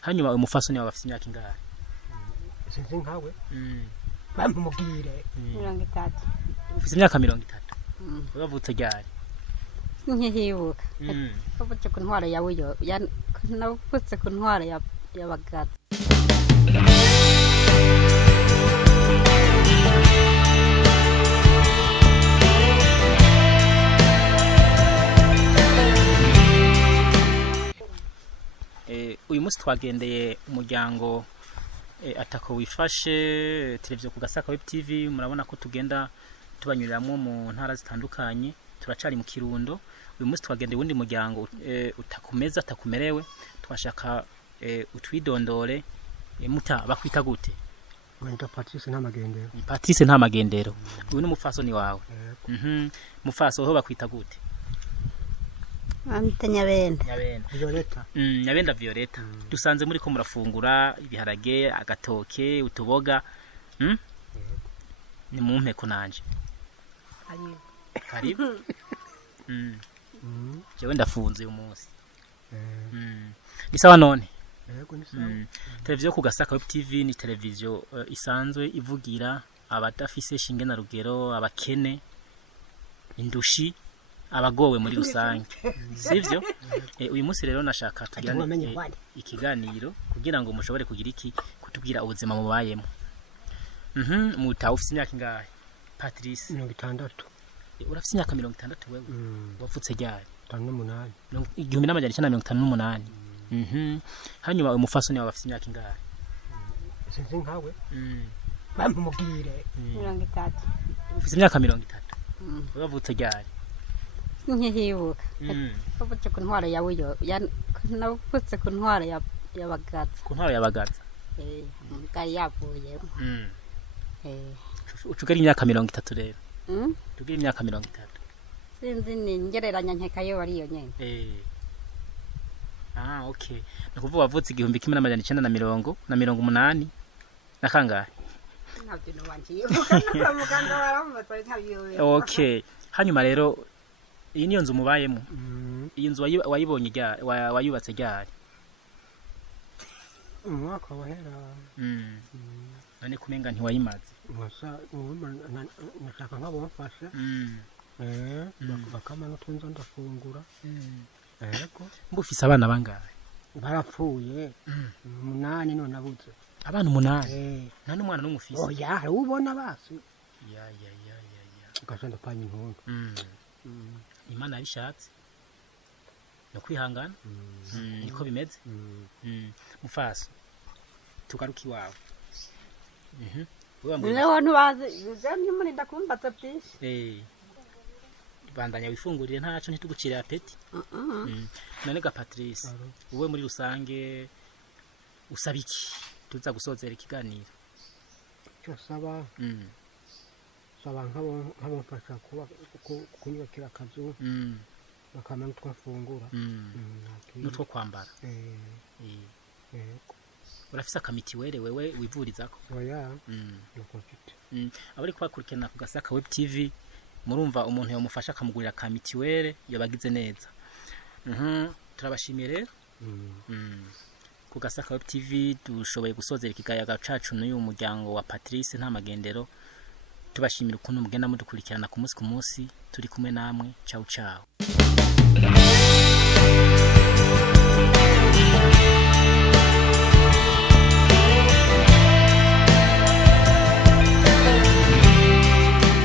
hanyuma umufasoni wawe afite imyaka ingahe? Sinzi nkawe. Mugire. 30. Ufite imyaka 30. Wavutse ryari? Nkihibuka. Wavutse ku ntwaro yawe yo. Navutse ku ntwaro y'abagaza. Uyu munsi twagendeye umuryango atako wifashe televiziyo Kugasaka web TV. Murabona ko tugenda tubanyuriramwo mu ntara zitandukanye, turacari mu Kirundo. Uyu munsi twagendeye undi muryango utakumeza atakumerewe, twashaka utwidondore. Muta bakwita gute? Mwita Patrice Ntamagendero. Patrice Ntamagendero. Uyu ni umufasoni wawe? Mufaso ho bakwita gute? Nyabenda. Violeta. Nyabenda Violeta. Dusanze muri ko murafungura ibiharage, agatoke, utuboga. Ni mumpe ko nanje. Karibu. Jewe ndafunze uyu munsi. Ni sawa none? Yego ni sawa. Televiziyo Kugasaka web TV ni televiziyo isanzwe ivugira abadafise shinge na rugero, abakene, indushi, abagowe muri rusange. Sivyo? Uyu munsi rero nashaka tugirane ikiganiro kugira ngo mushobore kugira iki kutubwira ubuzima mubayemo. Muta ufite imyaka ingahe? Patrice 60. Urafite imyaka 60 wewe? Wavutse ryari? 58. 1958. Hanyuma umufasoni wawe afite imyaka ingahe? Sinzi nkawe. Mugire. 30. Ufite imyaka 30. Wavutse ryari? Nkihibuka. Wavutse ku ntwaro yawe yo. Navutse ku ntwaro y'abagaza. Ku ntwaro y'abagaza? Ngari yavuye. Ucugera imyaka 30 rero? Tugera imyaka 30. Sinzi ni ngereranya nkekayo bari yo nyene. Okay. Nakuvuga wavutse 1980 na kangahe? Ntabyo nobanje. Muganga waramutse ntabyo. Okay. Hanyuma rero iyi niyo nzu mubayemo? Iyi nzu wayibonye ryari? Wayubatse ryari? Umwaka wahera. None kumenga ntiwayimaze? Nashaka nk'abafasha. Bakama n'utunzo ndafungura. Yego. Mbufise abana bangahe? Barapfuye. 8 none abuze. Abana 8? Nta n'umwana n'umufise? Oya, ubona basi. Ya. Ugashanda panye intuntu. Imana yabishatse no kwihangana. Niko bimeze. Mufaso tugaruki wawe. Wewe wantu baze uzamye muri ndakumbatse byinshi. Bandanya wifungurire ntaco ntitugucire apeti. None ga Patrice, uwe muri rusange usabiki tuza gusozera ikiganiro? Cyo saba. Saba nk'abafasha kunyubakira akazu. Bakama n'utwafungura. N'utwo kwambara. Urafise akamitiwere wewe wivurizako? Oya. Nuko mfite. Abari kwakurikirana Kugasaka web TV murumva umuntu yomufasha akamugurira akamitiwere yabagize neza. Turabashimiye rero. Kugasaka web TV dushoboye gusozera ikigayaga cacu n'uyu muryango wa Patrice Ntamagendero. Tubashimira ukuntu mugenda mudukurikirana ku munsi turi kumwe namwe. Ciao.